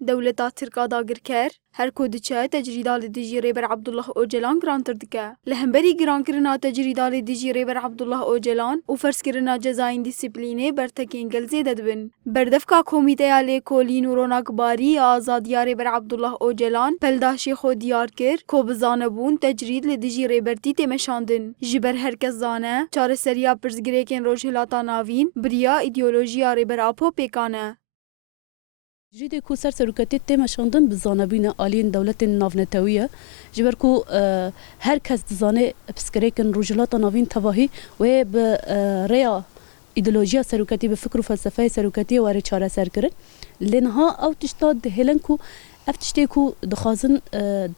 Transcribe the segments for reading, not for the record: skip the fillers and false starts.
دولتا ترکا داگر کر هر کودچه تجریدال دیجی ریبر عبدالله اوجلان گرانتر دکه لهمبری گران کرنا تجریدال دیجی ریبر عبدالله اوجلان و فرس کرنا جزاین دیسیپلینه برتکین گل زیده دبن بردفکا کمیته آلی کولین و روناک باری آزادیا ریبر عبدالله اوجلان پلداشی خود دیار کر کو بزانه بون تجرید لدیجی ریبرتی تمشاندن جبر هرکس زانه چار سریا پرزگریکن روشهلاتا ناوین بریا ایدئولوژیا ریبر آپو پیکانه جدی کو سرکتی تیم شاندن بزانبین آلین دولت نافنتویه جبر کو هر کس دزانه پسکریکن روجلات ناوین تواهی و به ریا ایدئولوژیا سرکتی به فکر و فلسفه سرکتی واره چاره سر کرد لنها او تشتاد هلن کو افتشتی کو دخازن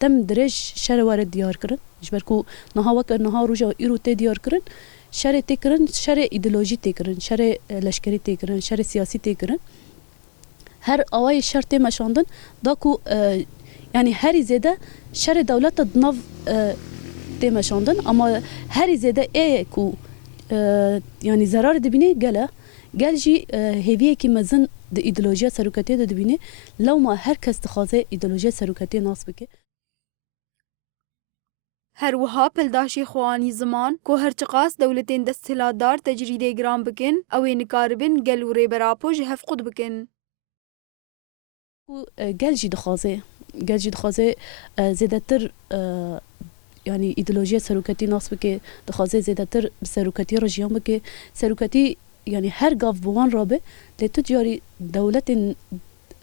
دم درج شر واره دیار کرد جبر کو نها وک نها روجا ایرو تی دیار کرد شر تکرن شر ایدئولوژی تکرن شر لشکری تکرن شر سیاسی تکرن هر آوای شرط مشاندن داکو یعنی هر زیده شر دولت دناو تمشاندن اما هر زیده ای کو یعنی ضرر دبینه گل جی هویه کی مزن د ایدئولوژیا سرکتی د دبینه لو ما هر کس تخازه ایدئولوژیا سرکتی ناس بکه هر وها پلداشی خوانی زمان کو هر چقاس دولتین دستهلاتدار تجریده گرام بکن او نکاربن گل و ریبراپو جهف قد بکن گلجی دخوازه زیادتر یعنی ایدئولوژی سرکتی ناس بکه دخوازه زیادتر سرکتی رژیم بکه سرکتی یعنی هر گاف بوان رابه لیتو جاری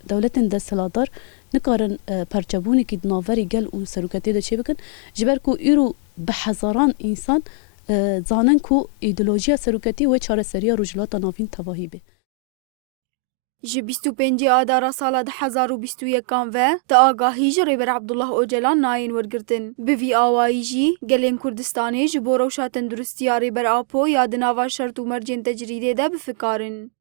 دولت دستهلاتدار نکارن پرچبونی که ناوری گل و سرکتی ده چه بکن جبر کو ایرو به هزاران انسان زانن کو ایدئولوژی سرکتی و چاره سریا روجلات ناوین تواهی به ji 25 adara sala 2021 ve te agahî ji Rêber Abdullah Öcalan nayên wergirtin. Bi vî awayî jî gelên Kurdistanê ji bo rewşa tendurustiya Rêber Apo ya di nava şert û mercên tecrîdê de bifikarin.